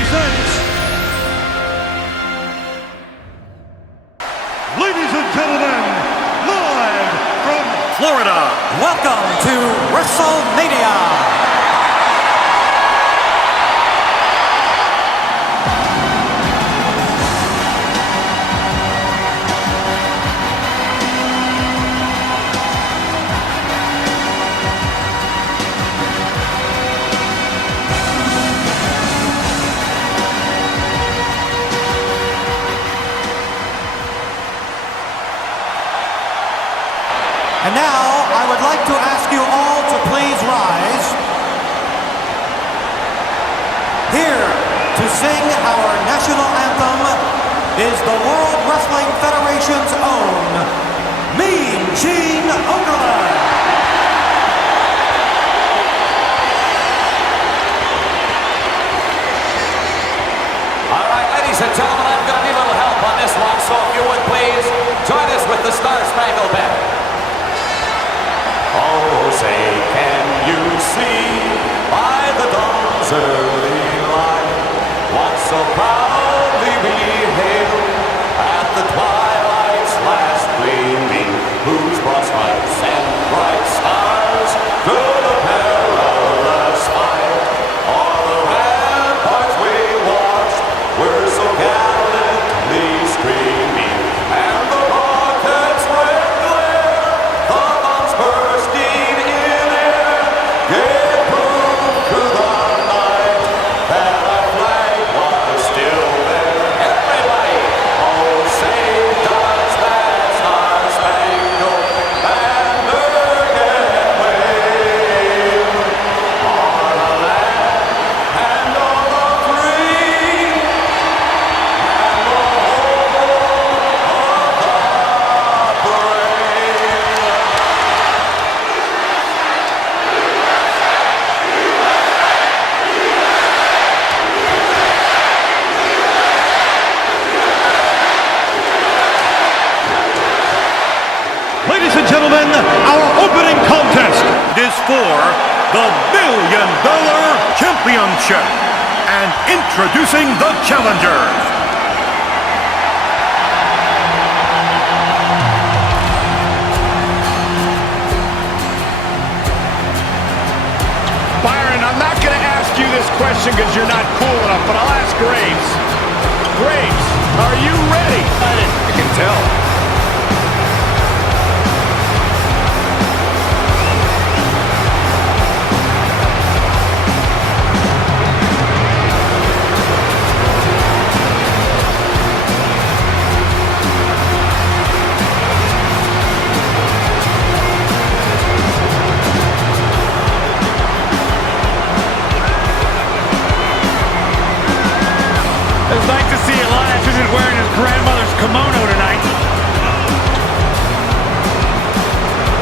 presents, ladies and gentlemen, live from Florida, welcome to Wrestlemania. And now, I would like to ask you all to please rise. Here to sing our national anthem is the World Wrestling Federation's own Mean Gene Okerlund. All right, ladies and gentlemen, I'm going to need a little help on this one, so if you would please join us with the Star Spangled Banner. Oh, say, can you see by the dawn's early light what so proudly we hailed at the twilight's last gleaming, whose broad stripes and bright stars through the perilous fight? All the ramparts we watched were so gallantly streaming, and the rockets red glare, the bombs bursting in air, gave proof through the night that our flag was still there. Everybody, oh say does that star-spangled banner yet wave o'er the land and on the free and the home of the brave. ladies and gentlemen, our opening contest is for the $1 Million Championship. And introducing the challengers. Byron, I'm not going to ask you this question because you're not cool enough, but I'll ask Graves. Graves, are you ready? I can tell. It's nice to see Elias isn't wearing his grandmother's kimono tonight.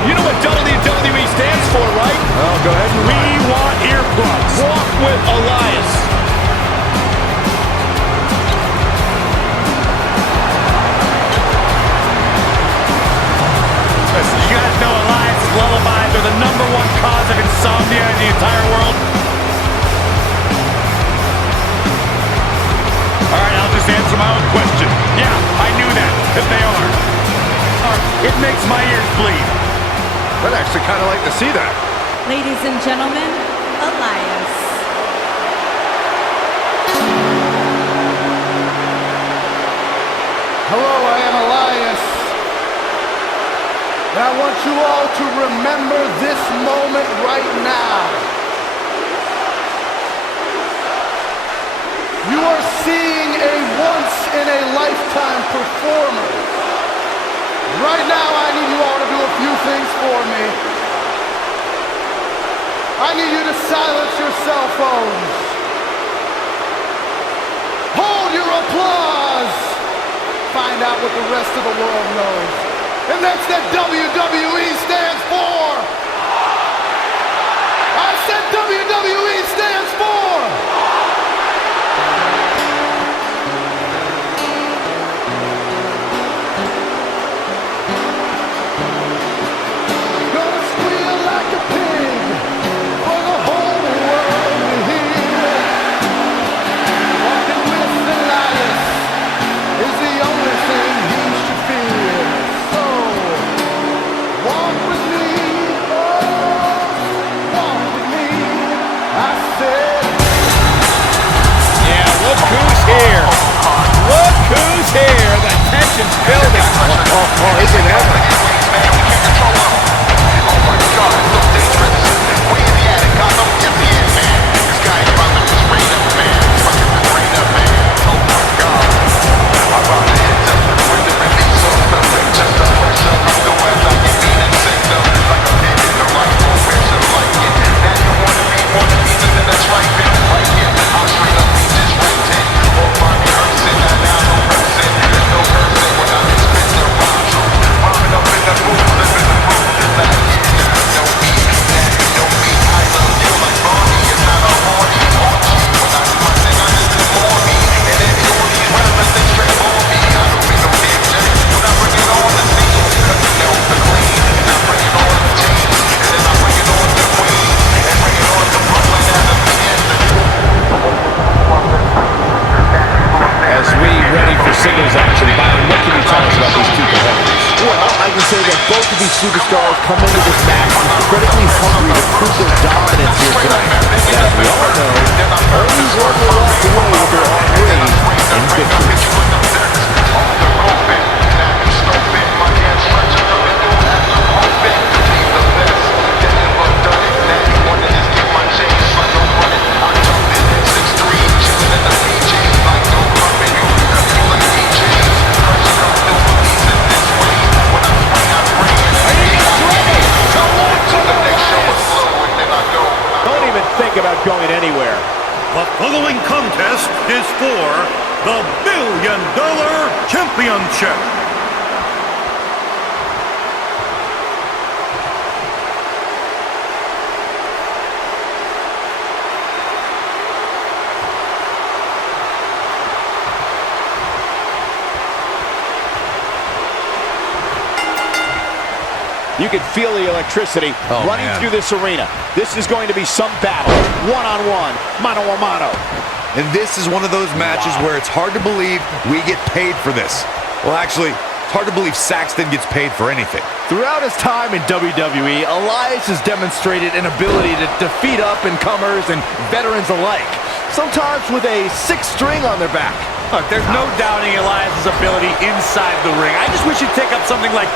You know what WWE stands for, right? Oh, go ahead. We want earplugs. Walk with Elias. Listen, you guys know Elias' lullabies are the #1 cause of insomnia in the entire world. All right, I'll just answer my own question. Yeah, I knew that, if they are. It makes my ears bleed. I'd actually kind of like to see that. Ladies and gentlemen, Elias. Hello, I am Elias. And I want you all to remember this moment right now. You are seeing a once-in-a-lifetime performer. Right now, I need you all to do a few things for me. I need you to silence your cell phones. Hold your applause. Find out what the rest of the world knows. And that's that WWE stands for. I said WWE stands for. Gonna squeal like a pig for the whole world to hear. tension's building. Oh, he's in heaven. Oh my God, it's so dangerous. Way in the attic, got no empty in, man. This guy is about to just rain up, man. He's about to just rain up, man. Oh my God. I'm about to hit them with the release of stuff. Just the pressure. I'm going like you mean and say them. Like a pin in the rifle. Where's the like it? Now you wanna be, then that's right, man. Like it. I'll straight up be just right in. All my rehearsing, now no person. There's no person when I spit the rhyme true. Rhyming up in the booth, living the room. Like it, know me, that you know me. I love you like Barney. It's not a horny orgy. When I do my thing, I just before me. And then all these rappers, they straight on me. I don't make no damn sense when I bring it on the scene. Cause you know the clean. And I bring it on the jeans. And then I bring it on the queen. And bring it on to Brooklyn as a man. As we ready for singles action, Byron, what can you tell us about these two competitors? Well, I can say that both of these superstars come into this match incredibly hungry to prove their dominance here tonight. And as we all know, only one will walk away with their own ring in victory. Don't even think about going anywhere. The following contest is for the $1 Million Championship. You can feel the electricity running through this arena. This is going to be some battle. One-on-one, mano-a-mano. And this is one of those matches where it's hard to believe we get paid for this. Well, actually, it's hard to believe Saxton gets paid for anything. Throughout his time in WWE, Elias has demonstrated an ability to defeat up-and-comers and veterans alike, sometimes with a sixth string on their back. Look, there's no doubting Elias' ability inside the ring. I just wish he'd take up something like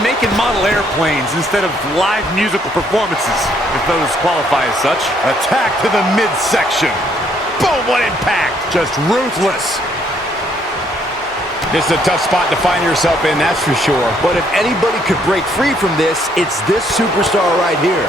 making model airplanes instead of live musical performances, if those qualify as such. Attack to the midsection. Boom, what impact. Just ruthless. This is a tough spot to find yourself in, that's for sure. But if anybody could break free from this, it's this superstar right here.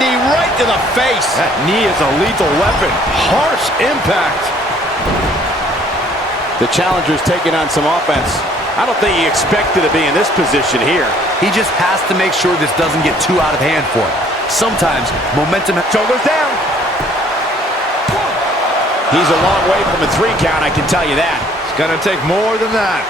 Knee right to the face. That knee is a lethal weapon. Harsh impact. The challenger's taking on some offense. I don't think he expected to be in this position here. He just has to make sure this doesn't get too out of hand for him. Sometimes momentum... Shoulders down. He's a long way from a 3 count, I can tell you that. It's gonna take more than that.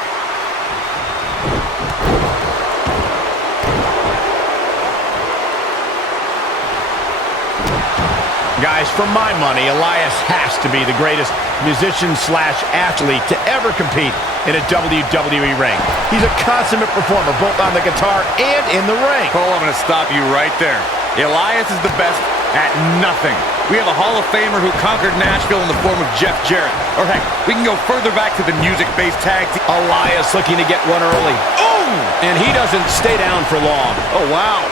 Guys, for my money, Elias has to be the greatest musician/athlete to ever compete in a WWE ring. He's a consummate performer, both on the guitar and in the ring. Cole, I'm going to stop you right there. Elias is the best at nothing. We have a Hall of Famer who conquered Nashville in the form of Jeff Jarrett. Or heck, we can go further back to the music-based tag team. Elias looking to get one early. Oh! And he doesn't stay down for long. Oh, wow.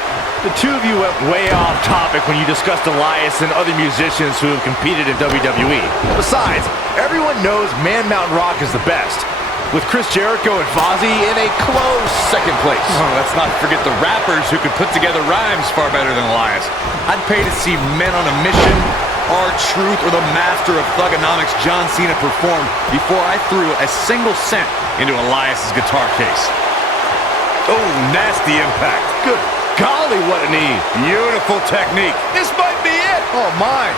The two of you went way off topic when you discussed Elias and other musicians who have competed in WWE. Besides, everyone knows Man Mountain Rock is the best, with Chris Jericho and Fozzy in a close second place. Oh, let's not forget the rappers who could put together rhymes far better than Elias. I'd pay to see Men on a Mission, R-Truth, or the master of thugonomics John Cena perform before I threw a single cent into Elias' guitar case. Oh, nasty impact. Good golly, what a knee. Beautiful technique. This might be it. Oh, my.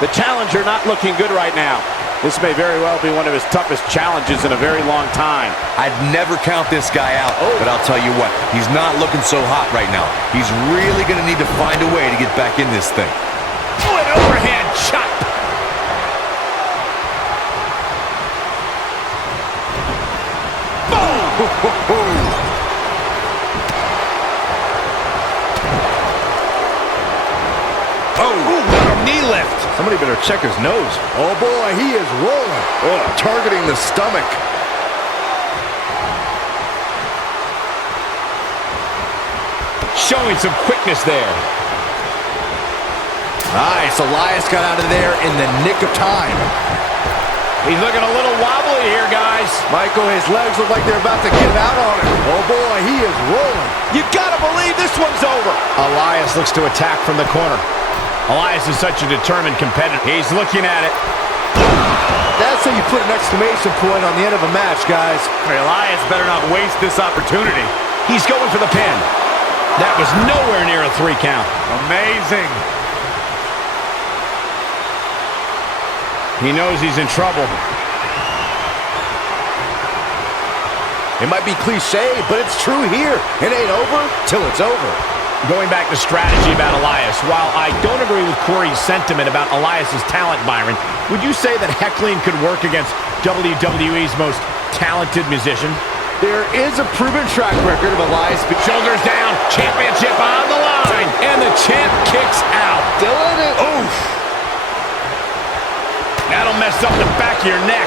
The challenger not looking good right now. This may very well be one of his toughest challenges in a very long time. I'd never count this guy out, but I'll tell you what, he's not looking so hot right now. He's really going to need to find a way to get back in this thing. Oh, an overhand chop. Boom! better check his nose. Oh boy, he is rolling. Oh, targeting the stomach. Showing some quickness there. Nice, Elias got out of there in the nick of time. He's looking a little wobbly here, guys. Michael, his legs look like they're about to give out on him. Oh boy, he is rolling. You gotta believe this one's over. Elias looks to attack from the corner. Elias is such a determined competitor. He's looking at it. That's how you put an exclamation point on the end of a match, guys. Elias better not waste this opportunity. He's going for the pin. That was nowhere near a 3 count. Amazing. He knows he's in trouble. It might be cliche, but it's true here. It ain't over till it's over. Going back to strategy about Elias, while I don't agree with Corey's sentiment about Elias's talent, Byron, would you say that heckling could work against WWE's most talented musician? There is a proven track record of Elias. Shoulders down, championship on the line, and the champ kicks out. Still in it. Oof. That'll mess up the back of your neck.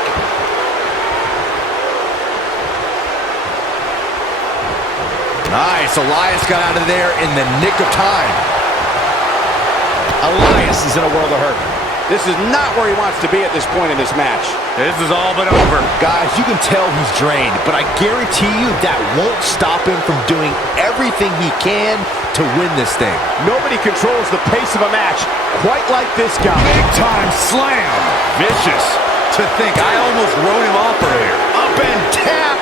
Nice, Elias got out of there in the nick of time. Elias is in a world of hurt. This is not where he wants to be at this point in this match. This is all but over. Guys, you can tell he's drained, but I guarantee you that won't stop him from doing everything he can to win this thing. Nobody controls the pace of a match quite like this guy. Big time slam. Vicious. To think, I almost wrote him off earlier. Up and tap.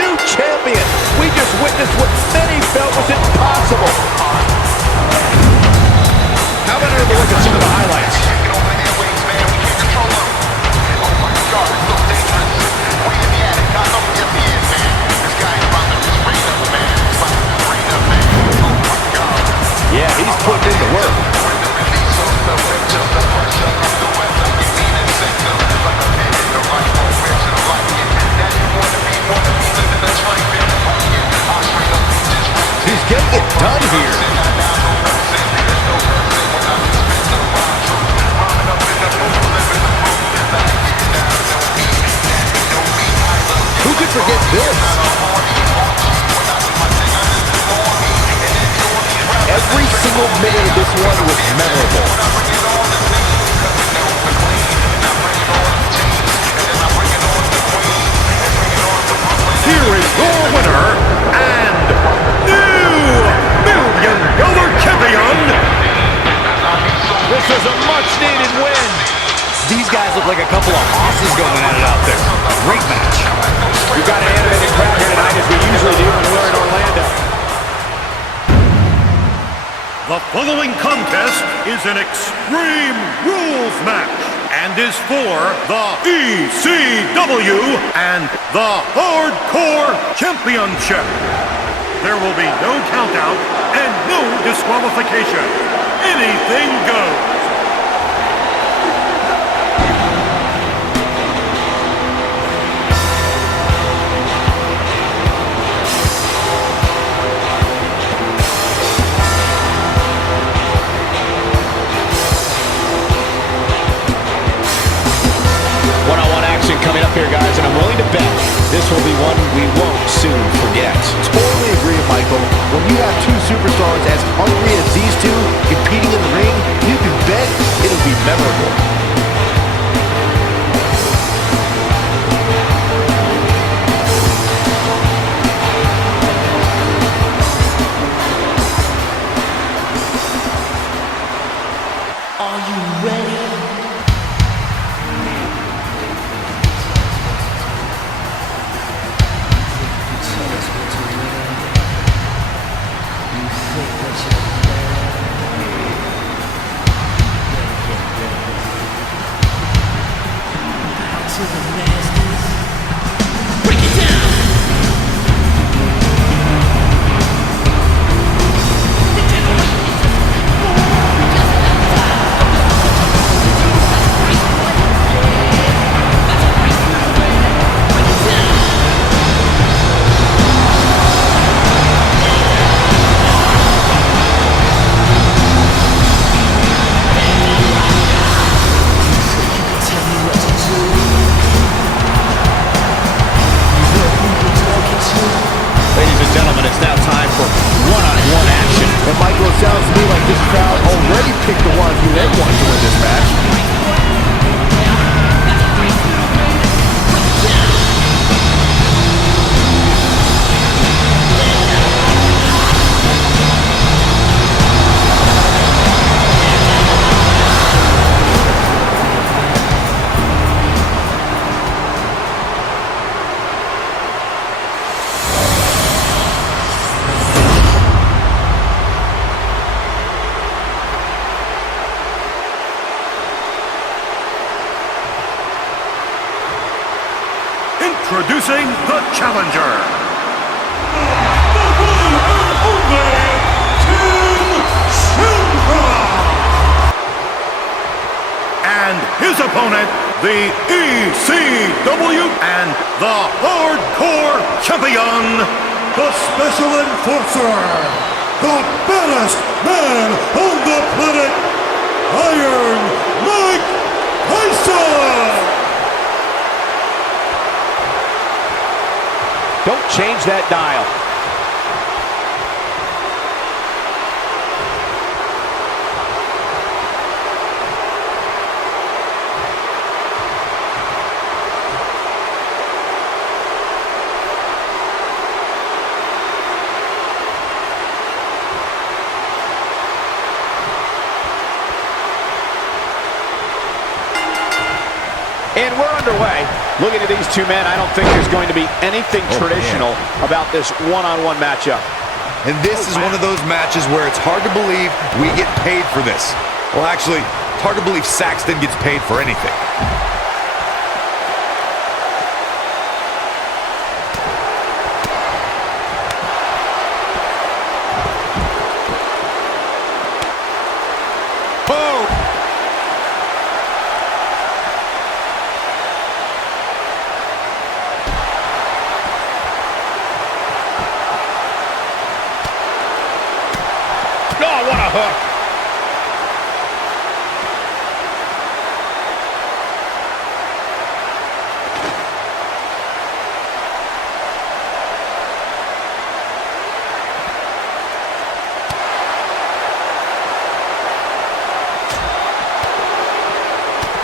New champion. We just witnessed what many felt was impossible. How about another look at some of the highlights? Yeah, he's putting in the work. He's getting it done here. Who could forget this? Every single minute of this one was memorable. Here is your winner and new $1 million champion. This is a much-needed win. These guys look like a couple of hosses going at it out there. Great match. We've got an animated crowd here tonight, as we usually do when we're in Orlando. The following contest is an Extreme Rules match and is for the ECW and the Hardcore Championship. There will be no countdown and no disqualification. Anything goes. Coming up here, guys, and I'm willing to bet this will be one we won't soon forget. Totally agree, Michael. When you have two superstars as hungry as these two competing in the ring, you can bet it'll be memorable. Are you ready? introducing the challenger. And his opponent, the ECW and the Hardcore Champion, the Special Enforcer, the baddest man on the planet, Iron Mike Tyson! Don't change that dial. And we're underway. Looking at these two men, I don't think there's going to be anything traditional about this one-on-one matchup. And this is one of those matches where it's hard to believe we get paid for this. Well, actually, it's hard to believe Saxton gets paid for anything.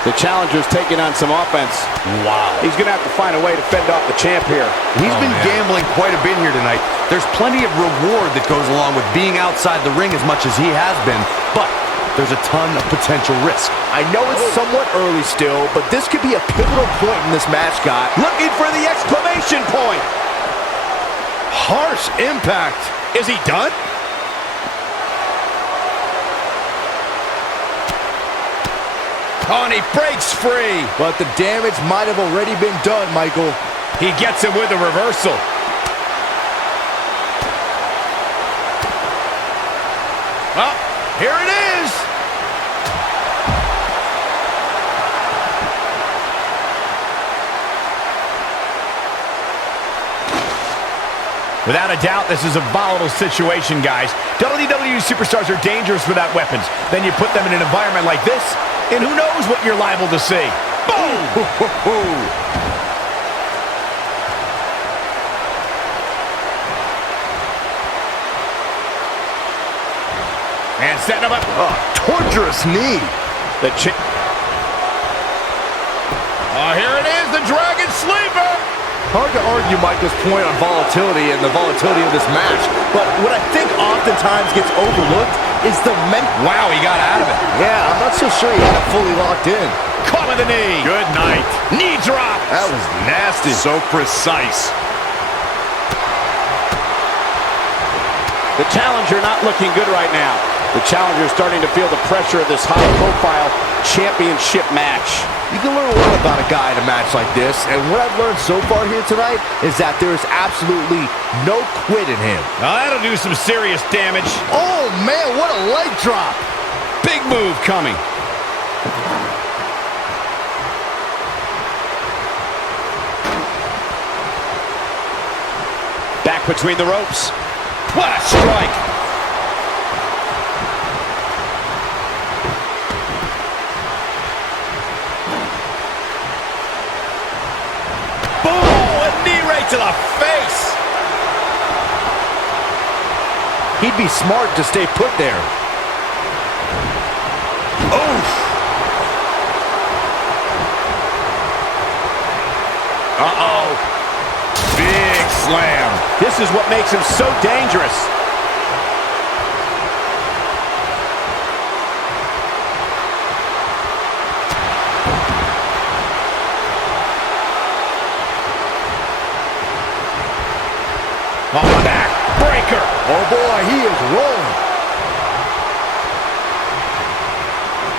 The challenger's taking on some offense. Wow. He's going to have to find a way to fend off the champ here. He's been gambling quite a bit here tonight. There's plenty of reward that goes along with being outside the ring as much as he has been, but there's a ton of potential risk. I know it's somewhat early still, but this could be a pivotal point in this match, guy. Looking for the exclamation point. Harsh impact. Is he done? Oh, and he breaks free. But the damage might have already been done, Michael. He gets him with a reversal. Well, here it is. Without a doubt, this is a volatile situation, guys. WWE superstars are dangerous without weapons. Then you put them in an environment like this, and who knows what you're liable to see. Boom! And setting him up. Oh, torturous knee. Here it is, the Dragon Sleeper. Hard to argue Michael's point on volatility and the volatility of this match, but what I think oftentimes gets overlooked is the mental. Wow, he got out of it. Yeah, I'm not so sure he had it fully locked in. Caught with the knee. Good night. Knee drop. That was nasty. So precise. The challenger not looking good right now. The challenger is starting to feel the pressure of this high-profile championship match. You can learn a lot about a guy in a match like this, and what I've learned so far here tonight is that there is absolutely no quit in him. Now that'll do some serious damage. Oh, man, what a leg drop. Big move coming. Back between the ropes. What a strike. To the face. He'd be smart to stay put there. Oh. Uh-oh. Big slam. This is what makes him so dangerous. On the back breaker. Oh boy, he is rolling.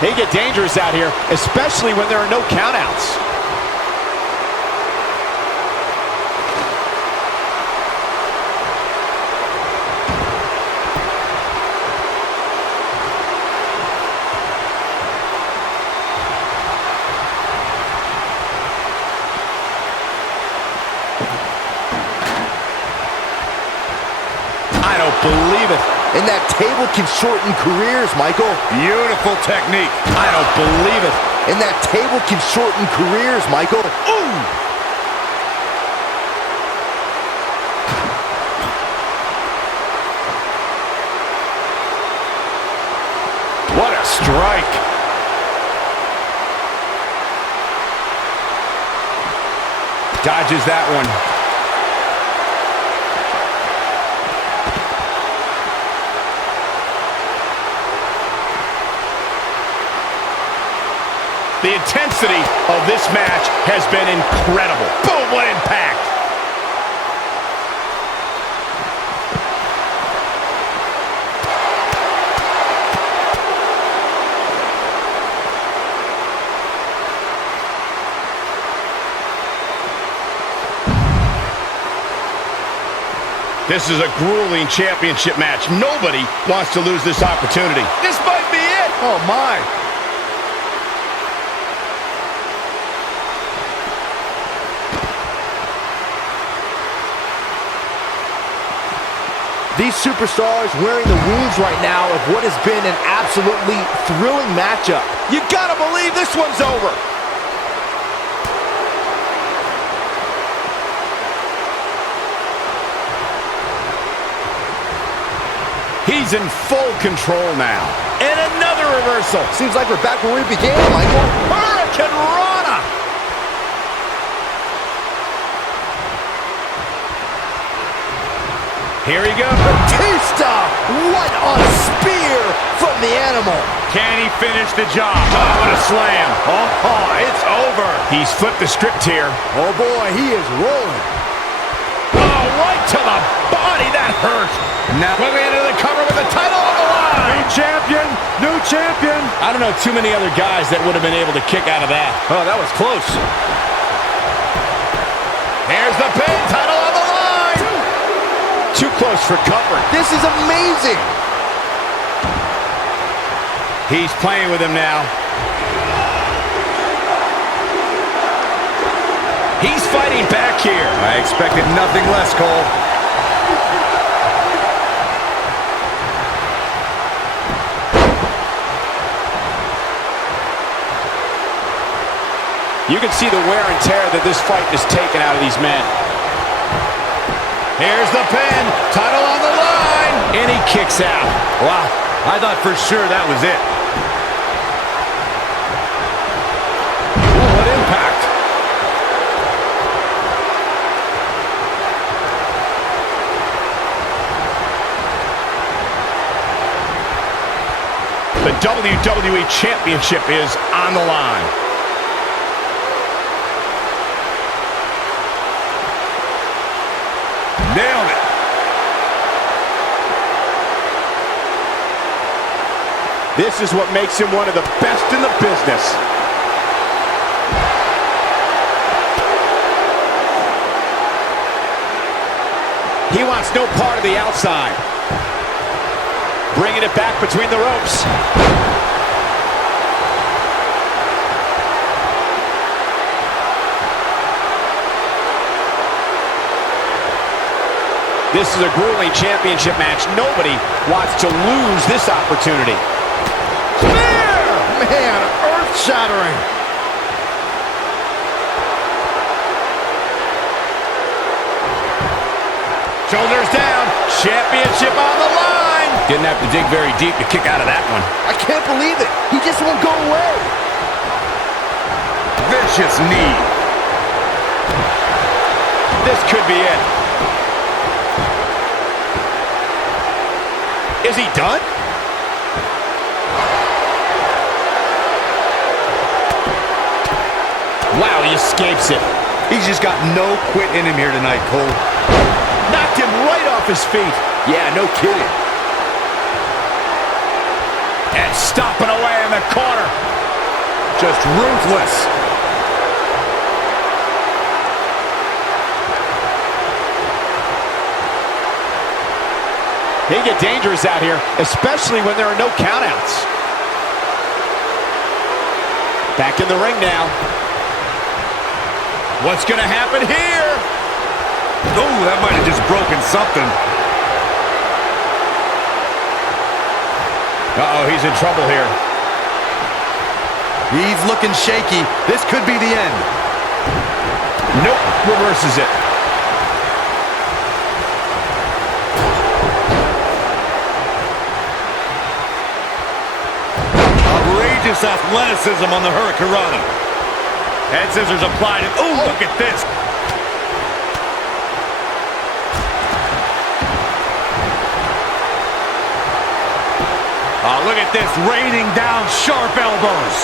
They get dangerous out here, especially when there are no countouts. believe it. And that table can shorten careers, Michael. Beautiful technique. I don't believe it. And that table can shorten careers, Michael. Ooh! What a strike. Dodges that one. The intensity of this match has been incredible. Boom, what impact. This is a grueling championship match. Nobody wants to lose this opportunity. This might be it. Oh, my. These superstars wearing the wounds right now of what has been an absolutely thrilling matchup. You gotta believe this one's over. He's in full control now. And another reversal. Seems like we're back where we began, Michael. Hurricane Rana. Here he goes. Batista! What a spear from the animal. Can he finish the job? Oh, what a slam. Oh, it's over. He's flipped the script here. Oh, boy, he is rolling. Oh, right to the body. That hurt. Now moving into the cover with the title on the line. New champion, new champion. I don't know too many other guys that would have been able to kick out of that. Oh, that was close. Here's the pin. Title on the line. Too close for comfort. This is amazing. He's playing with him now. He's fighting back here. I expected nothing less, Cole. You can see the wear and tear that this fight is taking out of these men. Here's the pin. Title on the line. And he kicks out. Wow, I thought for sure that was it. Ooh, what impact. The WWE Championship is on the line. Nailed it. This is what makes him one of the best in the business. He wants no part of the outside. Bringing it back between the ropes. This is a grueling championship match. Nobody wants to lose this opportunity. Spear! Man, earth-shattering. Shoulders down. Championship on the line. Didn't have to dig very deep to kick out of that one. I can't believe it. He just won't go away. Vicious knee. This could be it. Is he done? Wow, he escapes it. He's just got no quit in him here tonight, Cole. Knocked him right off his feet. Yeah, no kidding. And stomping away in the corner. Just ruthless. They get dangerous out here, especially when there are no countouts. Back in the ring now. What's going to happen here? Oh, that might have just broken something. Uh-oh, he's in trouble here. He's looking shaky. This could be the end. Nope, reverses it. Outrageous athleticism on the Hurricanrana. Head scissors applied. And oh, look at this. Oh, look at this, raining down sharp elbows.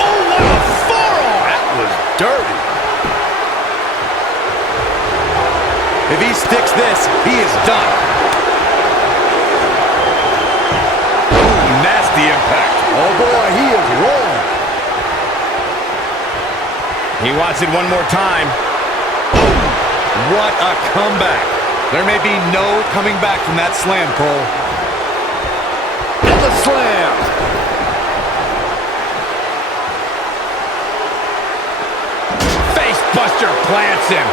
Oh, what a forearm! That was dirty. If he sticks this, he is done. Ooh, nasty impact. Oh boy, he is rolling. He wants it one more time. What a comeback. There may be no coming back from that slam, Cole. And the slam. Face buster plants him.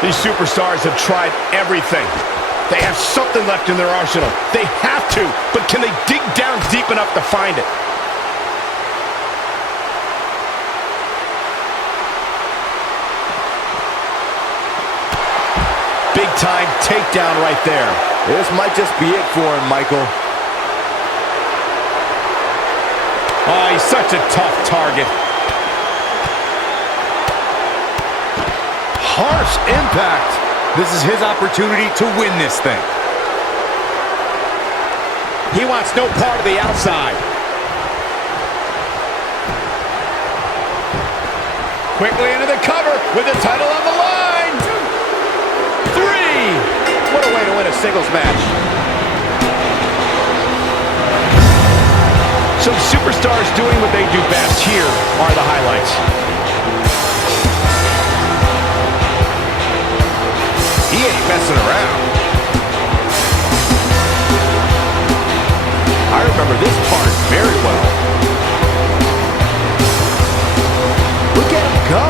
These superstars have tried everything. They have something left in their arsenal. They have to, but can they dig down deep enough to find it? Big time takedown right there. This might just be it for him, Michael. Oh, he's such a tough target. Harsh impact. This is his opportunity to win this thing. He wants no part of the outside. Quickly into the cover with the title on the line. 3. What a way to win a singles match. Some superstars doing what they do best. Here are the highlights. He ain't messing around. I remember this part very well. Look at him go.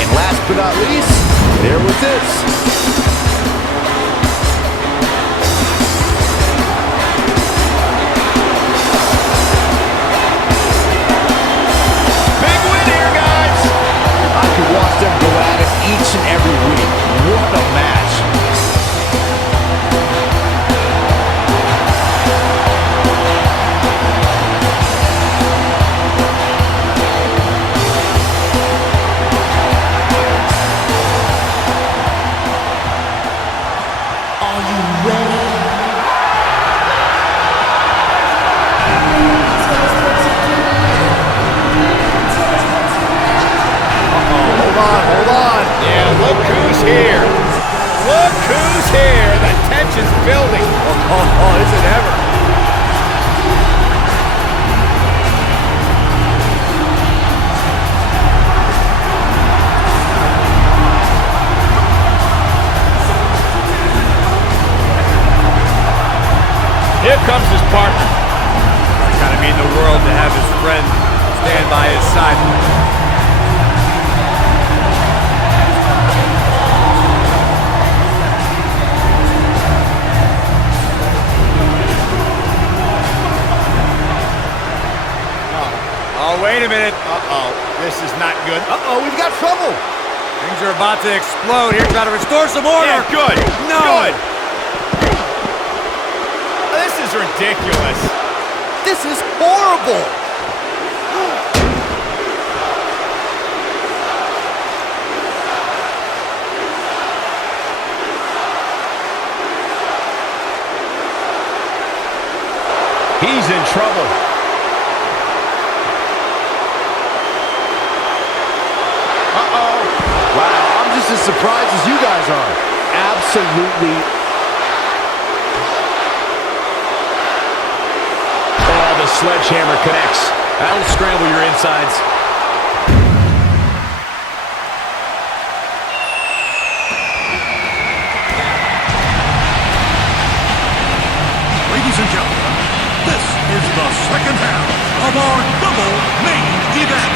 And last but not least, there was this. Watch them go at it each and every week. What a match. Are you ready? Hold on. Yeah, look who's here. Look who's here. The tension's building. Oh, is it ever? Here comes his partner. It's gotta mean the world to have his friend stand by his side. Oh, wait a minute. Uh-oh, this is not good. Uh-oh, we've got trouble. Things are about to explode. Here, trying to restore some order. Yeah, good. No. Good. This is ridiculous. This is horrible. He's in trouble. Uh-oh. Wow, I'm just as surprised as you guys are. Absolutely. Oh, the sledgehammer connects. That'll scramble your insides. Ladies and gentlemen, this is the second half of our double main event.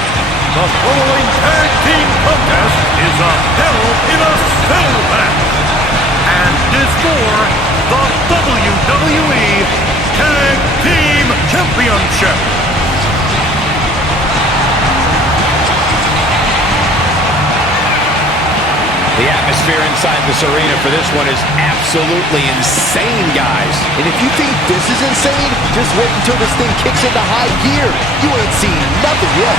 The following tag team contest is a Hell in a Cell match and is for the WWE Tag Team Championship. The atmosphere inside this arena for this one is absolutely insane, guys. And if you think this is insane, just wait until this thing kicks into high gear. You ain't seen nothing yet.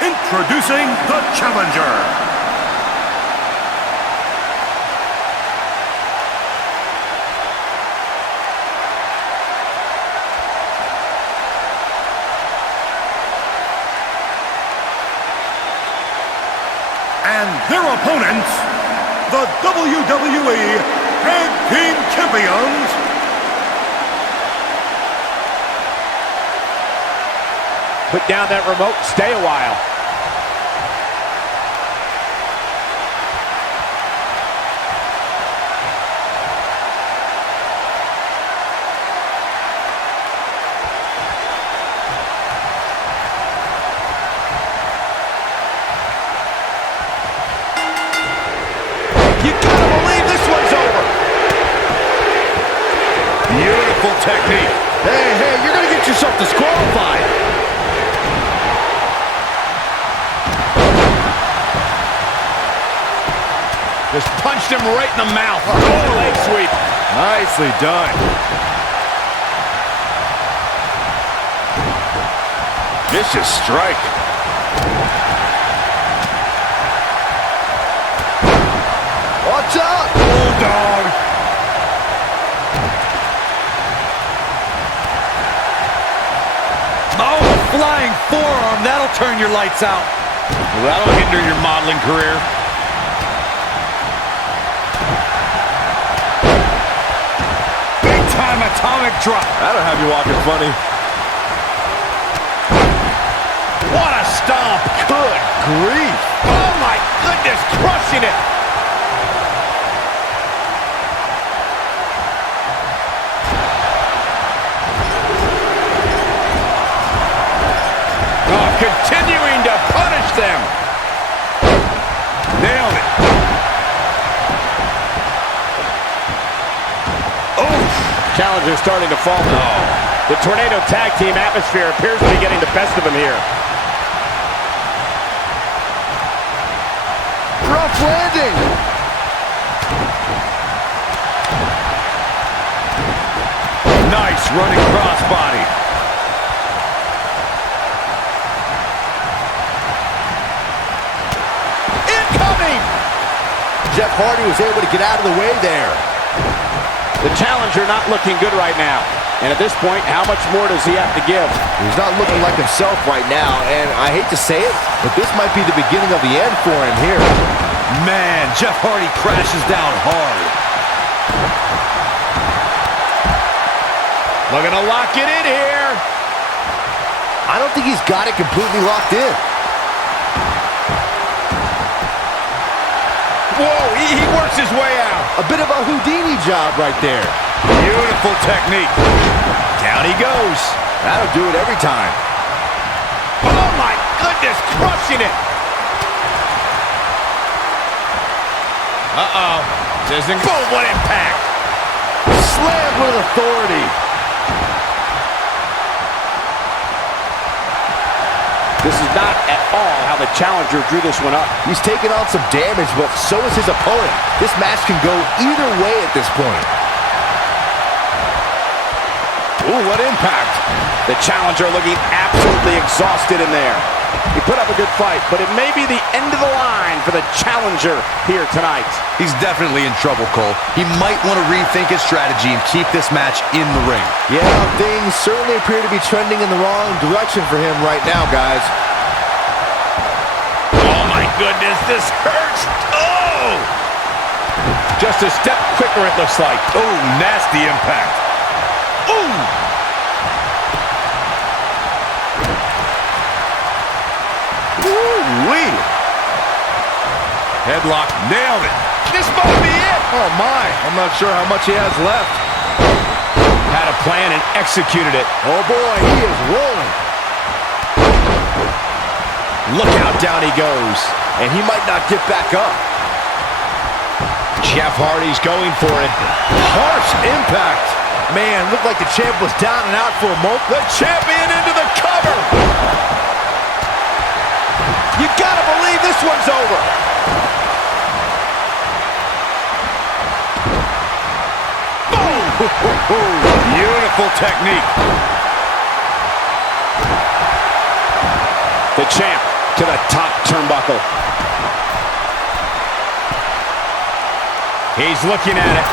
Introducing the challenger. And their opponents, the WWE Tag Team Champions, Put down that remote, stay a while. You gotta believe this one's over. Beautiful technique. Hey, you're gonna get yourself disqualified. Just punched him right in the mouth. Oh, leg sweep. Nicely done. Vicious strike. Watch out! Bulldog. Oh, a flying forearm. That'll turn your lights out. Well, that'll hinder your modeling career. Big time atomic drop. That'll have you walking funny. What a stomp. Good grief. Oh, my goodness. Crushing it. continuing to punish them. Nailed it. Oh! Challenger's starting to falter. The Tornado Tag Team atmosphere appears to be getting the best of him here. Rough landing. Nice running crossbody. Incoming! Jeff Hardy was able to get out of the way there. The Challenger not looking good right now. And at this point, how much more does he have to give? He's not looking like himself right now, and I hate to say it, but this might be the beginning of the end for him here. Man, Jeff Hardy crashes down hard. Looking to lock it in here. I don't think he's got it completely locked in. Whoa, he works his way out. A bit of a Houdini job right there. Beautiful technique. Down he goes. That'll do it every time. Oh my goodness, crushing it. Uh-oh. Boom, what impact. Slammed with authority. This is not at all how the Challenger drew this one up. He's taken on some damage, but so is his opponent. This match can go either way at this point. Ooh, what impact. The Challenger looking absolutely exhausted in there. He put up a good fight, but it may be the end of the line for the Challenger here tonight. He's definitely in trouble, Cole. He might want to rethink his strategy and keep this match in the ring. Yeah, things certainly appear to be trending in the wrong direction for him right now, guys. Oh my goodness, this hurts. Oh! Just a step quicker, it looks like. Oh, nasty impact. Ooh! Woo-wee. Headlock, nailed it. This might be it. Oh my, I'm not sure how much he has left. Had a plan and executed it. Oh boy, he is rolling. Look how down he goes. And he might not get back up. Jeff Hardy's going for it. Harsh impact. Man, looked like the champ was down and out for a moment. The champion into the cover. You gotta believe this one's over. Beautiful technique. The champ to the top turnbuckle. He's looking at it.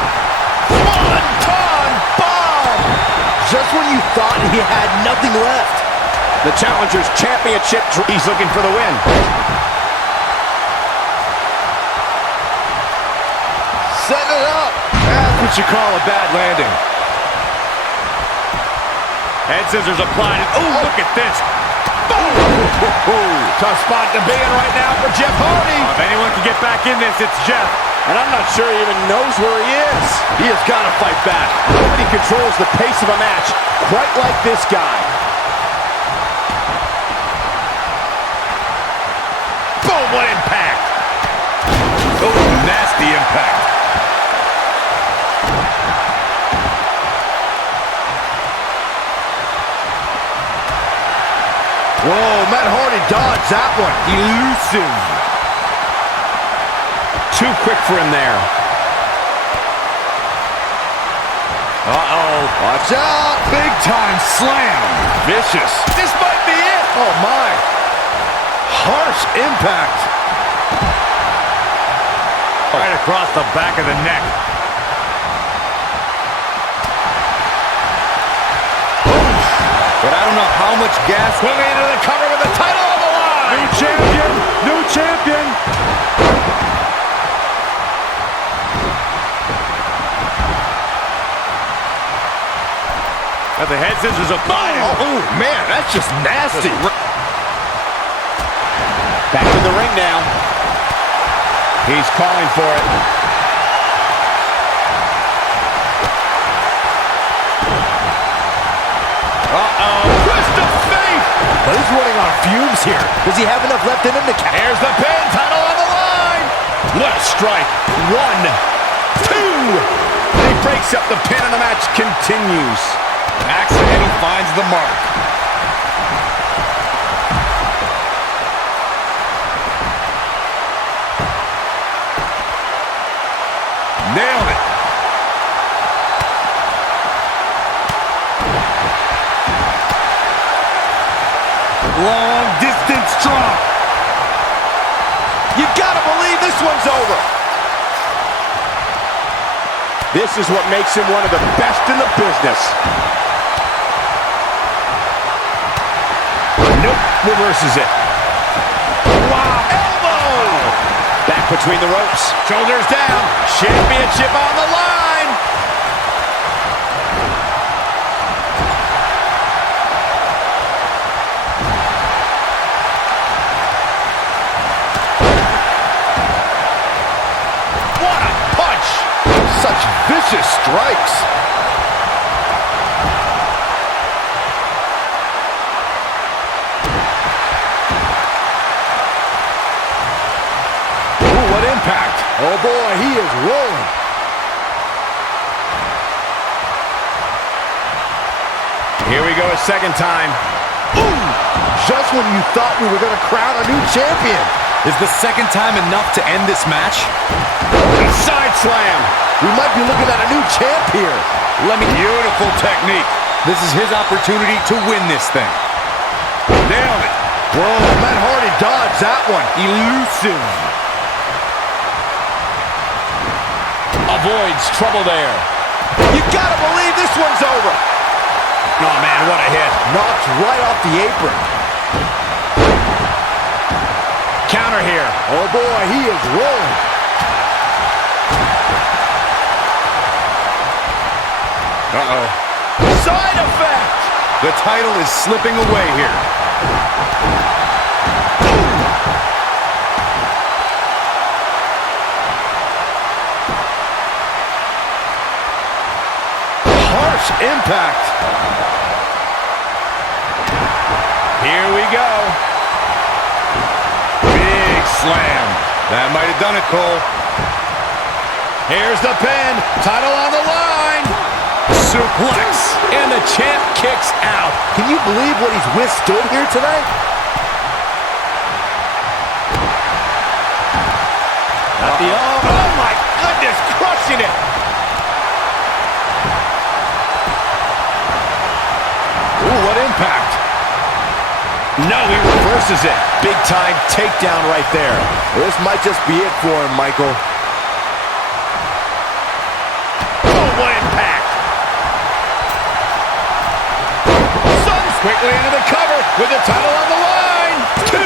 Swanton bomb! Just when you thought he had nothing left. The Challenger's championship. He's looking for the win. Setting it up. That's what you call a bad landing. Head scissors applied. Oh, look at this. Boom! Tough spot to be in right now for Jeff Hardy. If anyone can get back in this, it's Jeff. And I'm not sure he even knows where he is. He has got to fight back. Nobody controls the pace of a match quite like this guy. Boom, what impact. Oh, nasty impact. Whoa, Matt Hardy dodged that one. Elusive. Too quick for him there. Uh-oh. Watch out. Big time slam. Vicious. This might be it. Oh, my. Harsh impact. Right across the back of the neck. But I don't know how much gas. Swinging into the cover with the title on the line. New champion. New champion. Got the head scissors applied. Oh, man, that's just nasty. Back in the ring now. He's calling for it. Uh-oh. Twist of fate. But he's running on fumes here. Does he have enough left in him to catch? Here's the pin, title on the line. What a strike. 1, 2. He breaks up the pin and the match continues. Accidental finds the mark. Nailed it. Long distance drop. You gotta believe this one's over. This is what makes him one of the best in the business. Nope, reverses it. Wow, elbow! Back between the ropes. Shoulders down. Championship on the line. What a punch! Such vicious strikes. Ooh, what impact. Oh boy, he is rolling. Here we go a second time. Ooh! Just when you thought we were going to crown a new champion. Is the second time enough to end this match? Side slam. We might be looking at a new champ here. Beautiful technique. This is his opportunity to win this thing. Nailed it. Whoa, Matt Hardy dodged that one. Elusive. Avoids trouble there. You gotta believe this one's over. Oh man, what a hit. Knocked right off the apron. Counter here. Oh boy, he is rolling. Uh-oh. Side effect. The title is slipping away here. Harsh impact. Here we go. Big slam. That might have done it, Cole. Here's the pin. Title on the line. Suplex. And the champ kicks out. Can you believe what he's withstood here tonight? Not the oh my goodness, crushing it. Ooh, what impact. No, he reverses it. Big time takedown right there. This might just be it for him, Michael. Oh, what impact. Sun's quickly into the cover with the title on the line. 2.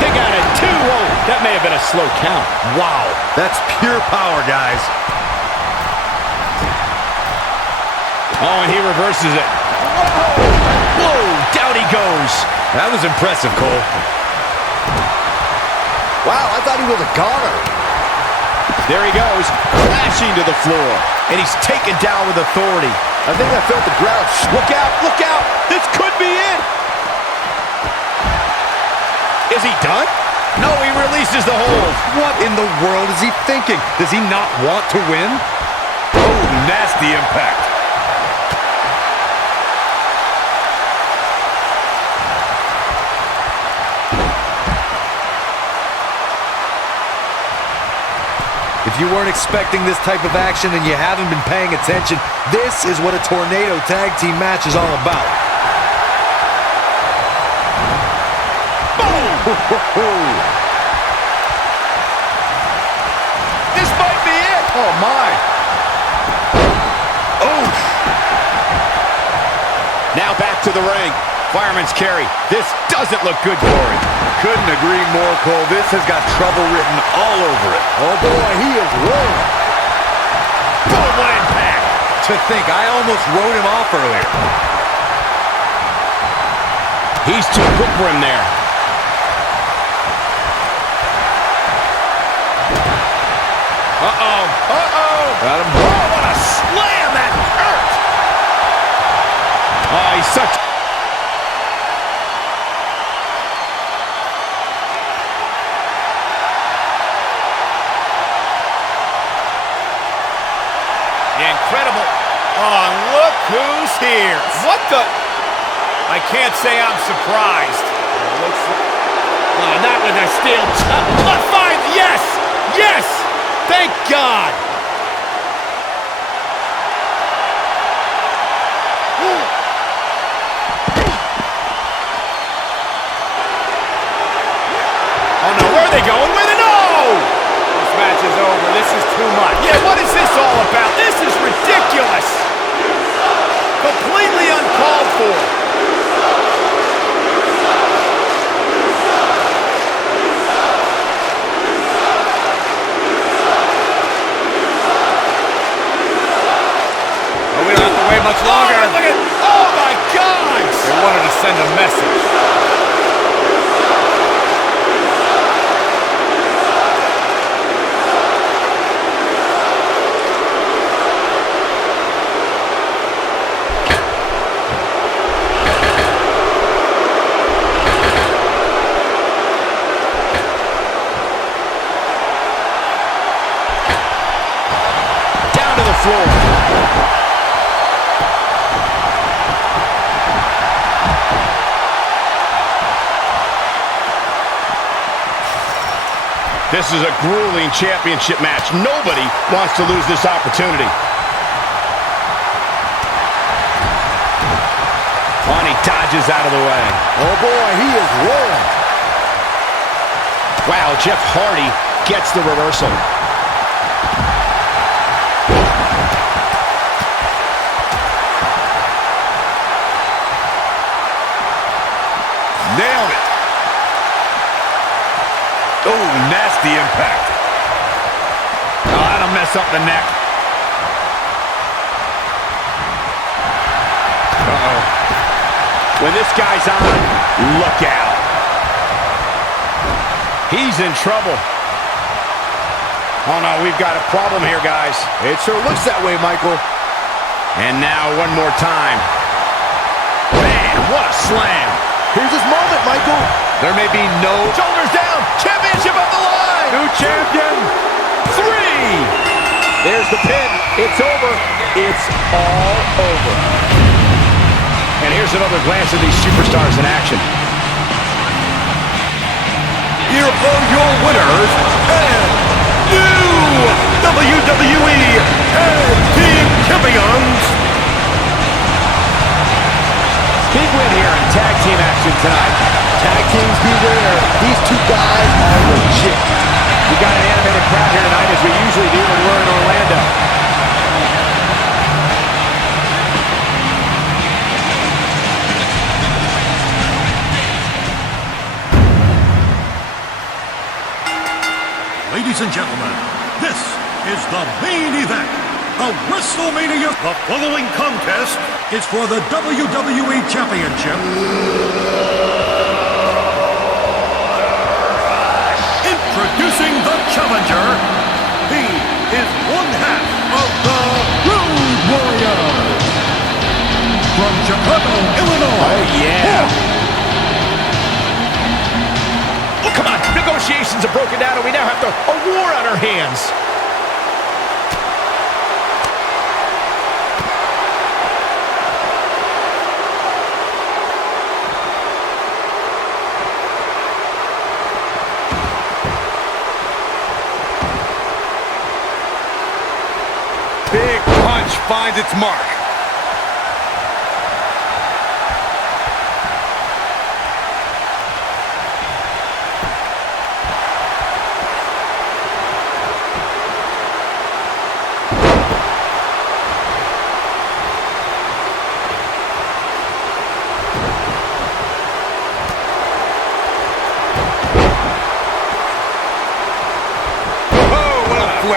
Kick out at 2. Oh, that may have been a slow count. Wow. That's pure power, guys. Oh, and he reverses it. Whoa! Whoa! Down he goes. That was impressive, Cole. Wow, I thought he was a goner. There he goes, crashing to the floor. And he's taken down with authority. I think I felt the ground. Look out, look out. This could be it. Is he done? No, he releases the hold. What in the world is he thinking? Does he not want to win? Oh, nasty impact. If you weren't expecting this type of action and you haven't been paying attention, this is what a tornado tag team match is all about. Boom! This might be it. Oh, my. Oh! Now back to the ring. Fireman's carry. This doesn't look good for him. Couldn't agree more, Cole. This has got trouble written all over it. Oh, boy, he is rolling. Boom, what impact. To think, I almost wrote him off earlier. He's too quick for him there. Uh-oh. Uh-oh. Got him. Oh, what a slam. That hurt. Oh, he's such... incredible. Oh, look who's here. What the? I can't say I'm surprised. Oh, not with a steel chop. Fine, yes! Yes! Thank God! Oh no, where are they going? Where are they? No! This match is over. This is too much. Yeah, what is this all about? This is ridiculous. Completely uncalled for. We don't have to wait much longer. Oh my God! They wanted to send a message. Down to the floor. This is a grueling championship match. Nobody wants to lose this opportunity. And he dodges out of the way. Oh boy, he is rolling. Wow, Jeff Hardy gets the reversal. Nailed it. Oh, nasty impact. Oh, that'll mess up the neck. Uh-oh. When this guy's on, look out. He's in trouble. Oh no, we've got a problem here, guys. It sure looks that way, Michael. And now one more time. Man, what a slam. Here's his moment, Michael. There may be no... Shoulders down. Championship on the line. New champion. 3. There's the pin. It's over. It's all over. And here's another glance at these superstars in action. Here are your winners and new WWE Tag Team Champions. Big win here in tag team action tonight. Tag teams beware. These two guys are legit. We got an animated crowd here tonight, as we usually do when we're in Orlando. Ladies and gentlemen, this is the main event of Wrestlemania. The following contest is for the WWE Championship. Introducing the challenger. He is one half of the Road Warriors. From Chicago, Illinois. Oh, yeah. Oh, come on. Negotiations are broken down, and we now have a war on our hands. Big punch finds its mark.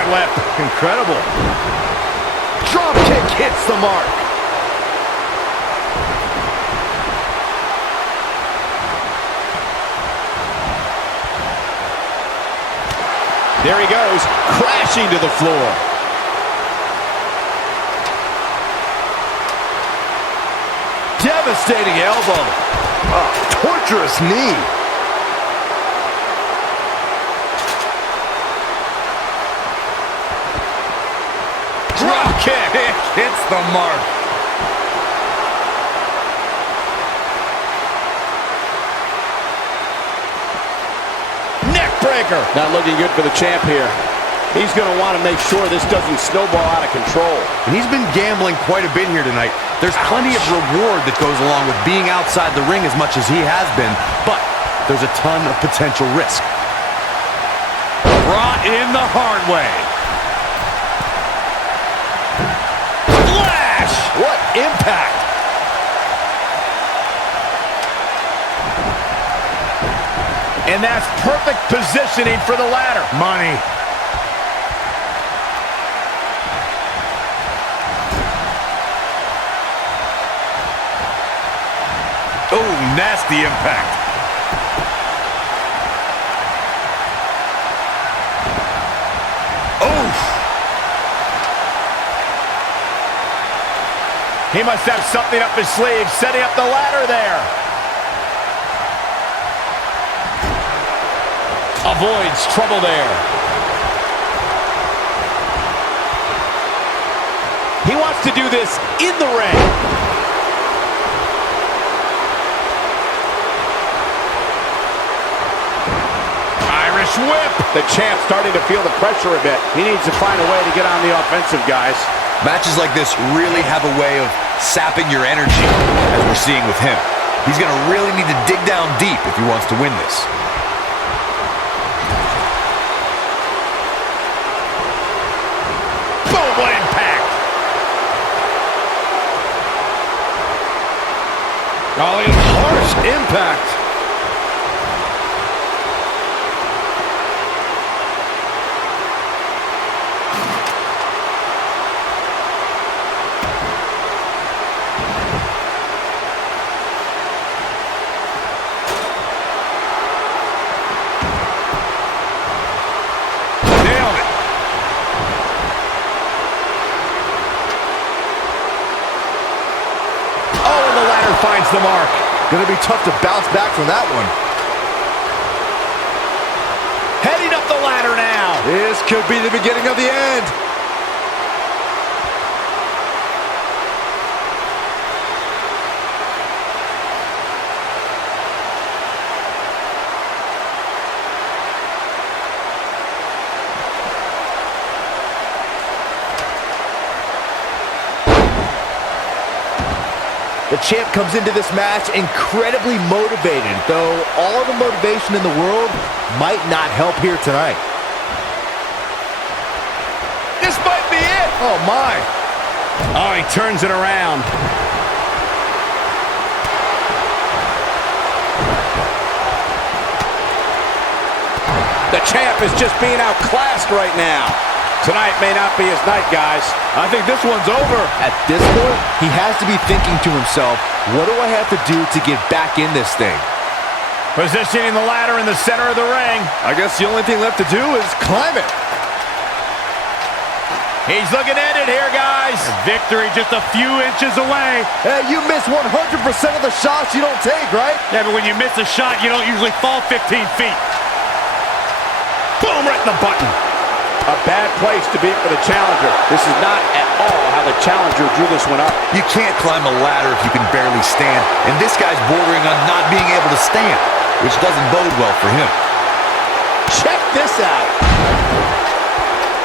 Flip. Incredible. Drop kick hits the mark. There he goes, crashing to the floor. Devastating elbow. Torturous knee. Drop kick. It hits the mark. Neck breaker. Not looking good for the champ here. He's going to want to make sure this doesn't snowball out of control. And he's been gambling quite a bit here tonight. There's plenty of reward that goes along with being outside the ring as much as he has been, but there's a ton of potential risk. Brought in the hard way. Flash! What impact! And that's perfect positioning for the ladder. Money. Oh, nasty impact. Oh. He must have something up his sleeve, setting up the ladder there. Avoids trouble there. He wants to do this in the ring. Whip. The champ starting to feel the pressure a bit. He needs to find a way to get on the offensive, guys. Matches like this really have a way of sapping your energy, as we're seeing with him. He's going to really need to dig down deep if he wants to win this. Boom, what impact! Oh, harsh impact. Finds the mark. Gonna be tough to bounce back from that one. Heading up the ladder now. This could be the beginning of the end. The champ comes into this match incredibly motivated, though all the motivation in the world might not help here tonight. This might be it. Oh, my. Oh, he turns it around. The champ is just being outclassed right now. Tonight may not be his night, guys. I think this one's over. At this point, he has to be thinking to himself, what do I have to do to get back in this thing? Positioning the ladder in the center of the ring. I guess the only thing left to do is climb it. He's looking at it here, guys. Victory just a few inches away. Hey, you miss 100% of the shots you don't take, right? Yeah, but when you miss a shot, you don't usually fall 15 feet. Boom, right in the button. A bad place to be for the challenger. This is not at all how the challenger drew this one up. You can't climb a ladder if you can barely stand, and this guy's bordering on not being able to stand, which doesn't bode well for him. Check this out.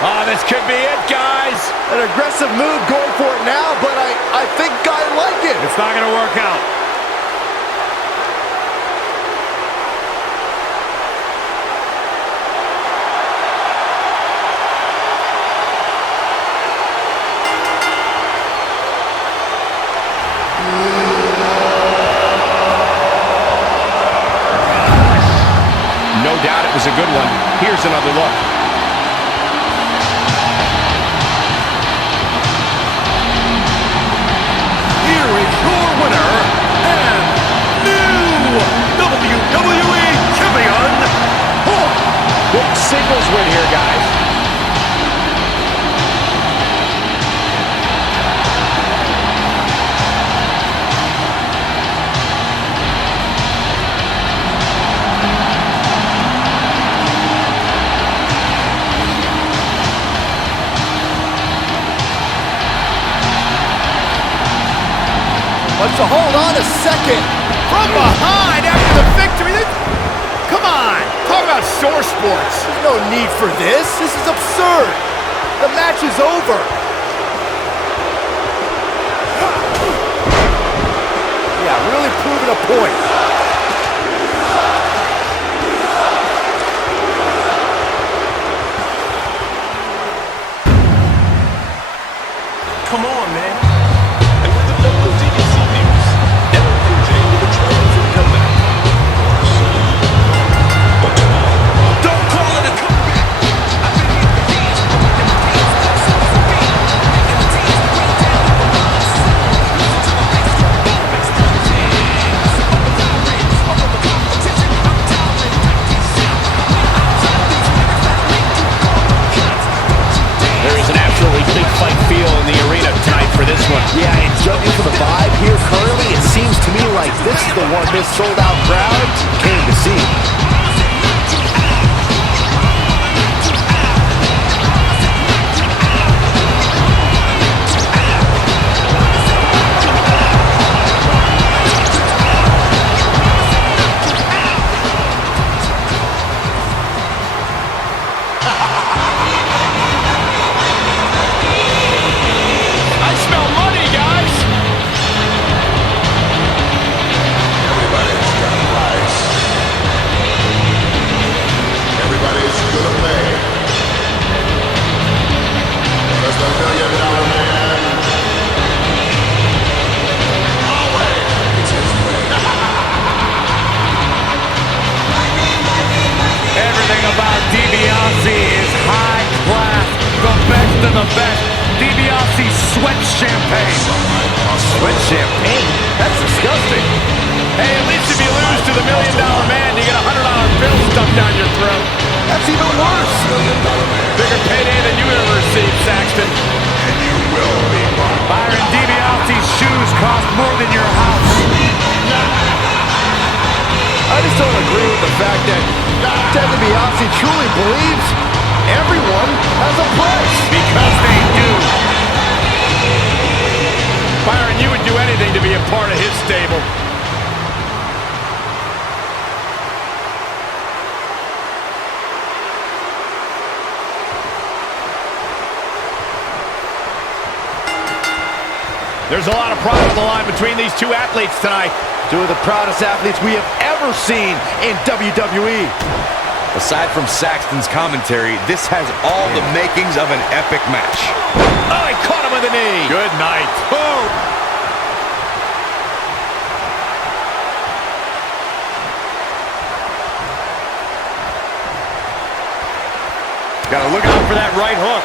Oh, this could be it, guys. An aggressive move going for it now, but I think I like it. It's not going to work out. No doubt it was a good one. Here's another look. Here is your winner, So hold on a second. From behind after the victory. Come on. Talk about sore sports. There's no need for this. This is absurd. The match is over. Yeah, really proving a point. Come on, man. And with the local DDC news, enthält with a triumphant comeback. But tomorrow, Don't call it a comeback. I've been in the dance, and the dance got so free. And the dance bring down the boss. Listen to the bass drum, makes the dance. Over the ridge, over the competition, I'm towering like this sound. Outside these lyrics that make you call the cops. Don't you dance. There is an absolutely big fight feel in the arena tonight for this one. Yeah, and judging from the vibe here currently, it seems to me like this is the one this sold-out crowd came to see. I smell money, guys. everybody's got a price. Everybody's gonna pay. Because the $1 million man always gets his way. Everything about DiBiase is high class, the best of the best. DiBiase sweats champagne. Sweat champagne? That's disgusting. Hey, at least if you lose to the $1 Million Man, you get a $100 bill stuffed down your throat. That's even worse. Bigger payday than you ever received, Saxton. And you will be mine. Byron, DiBiase's shoes cost more than your house. I just don't agree with the fact that Ted DiBiase truly believes everyone has a price. Because they do. Byron, you would do anything to be a part of his stable. There's a lot of pride on the line between these two athletes tonight. Two of the proudest athletes we have ever seen in WWE. Aside from Saxton's commentary, this has all the makings of an epic match. Oh, he caught him with a knee. Good night. Boom. Gotta look out for that right hook.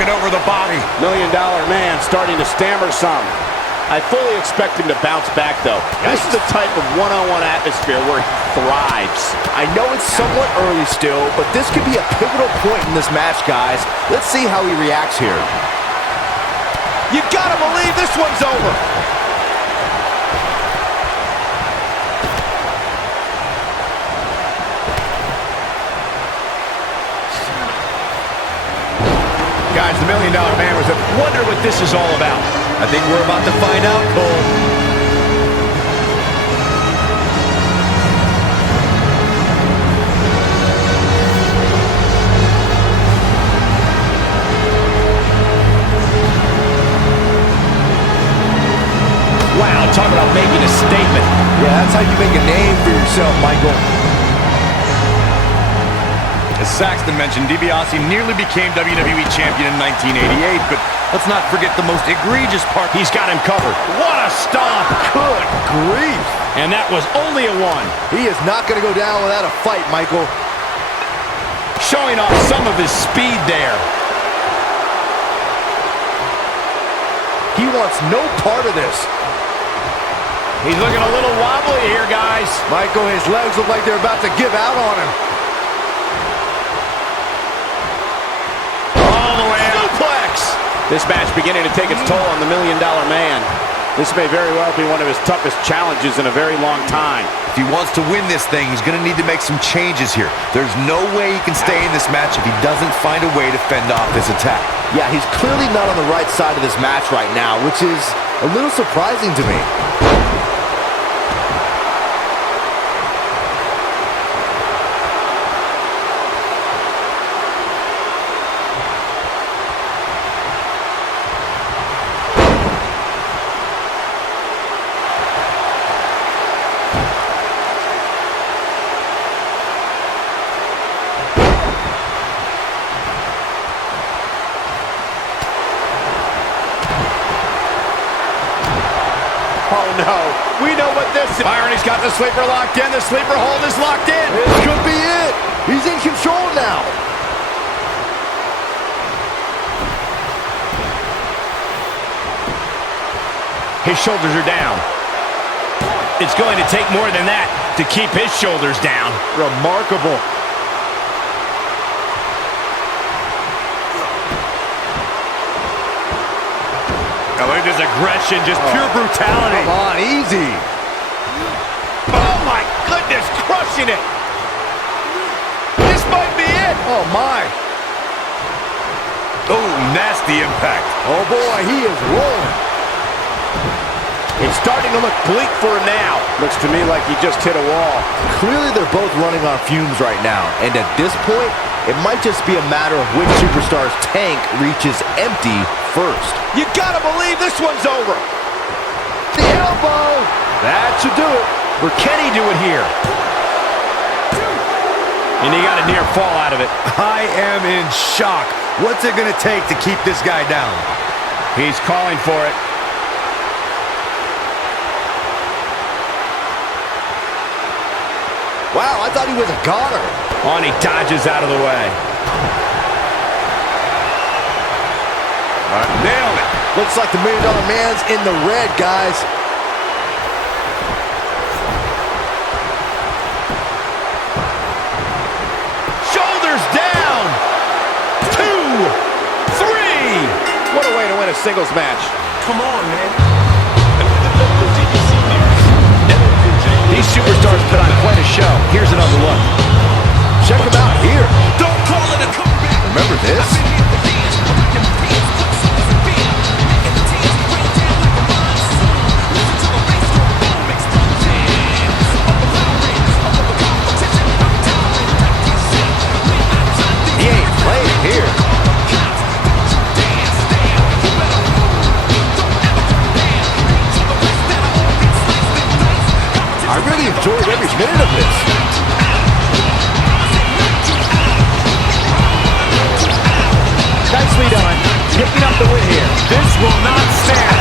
Over the body. $1 Million Man starting to stammer some. I fully expect him to bounce back, though. This is the type of one-on-one atmosphere where he thrives. I know it's somewhat early still, but this could be a pivotal point in this match, guys. Let's see how he reacts here. You gotta believe this one's over. Guys, the $1 Million Man was a wonder what this is all about. I think we're about to find out, Cole. Wow, talk about making a statement. Yeah, that's how you make a name for yourself, Michael. As Saxton mentioned, DiBiase nearly became WWE Champion in 1988, but let's not forget the most egregious part. He's got him covered. What a stomp. Good grief. And that was only a one. He is not going to go down without a fight, Michael. Showing off some of his speed there. He wants no part of this. He's looking a little wobbly here, guys. Michael, his legs look like they're about to give out on him. This match beginning to take its toll on the $1 Million Man. This may very well be one of his toughest challenges in a very long time. If he wants to win this thing, he's going to need to make some changes here. There's no way he can stay in this match if he doesn't find a way to fend off this attack. Yeah, he's clearly not on the right side of this match right now, which is a little surprising to me. Oh no, we know what this is. Byron, he's got the sleeper locked in. The sleeper hold is locked in. This could be it. He's in control now. His shoulders are down. It's going to take more than that to keep his shoulders down. Remarkable. Oh, look at this aggression, just pure brutality. Come on, easy. Oh my goodness, crushing it. This might be it. Oh my. Oh, nasty impact. Oh boy, he is rolling. It's starting to look bleak for him now. Looks to me like he just hit a wall. Clearly they're both running on fumes right now, and at this point, it might just be a matter of which superstar's tank reaches empty first. You gotta believe this one's over. The elbow! That should do it. Or can he do it here? And he got a near fall out of it. I am in shock. What's it going to take to keep this guy down? He's calling for it. Wow, I thought he was a goner. On, he dodges out of the way. Nailed it. Looks like the $1 Million Man's in the red, guys. Shoulders down. 2, 3. What a way to win a singles match. Come on, man. These superstars put on quite a show. Here's another look. Check him out here. Don't call it a comeback. Remember this? He ain't playing here. I really enjoyed every minute of this. Nicely done. Picking up the win here. This will not stand.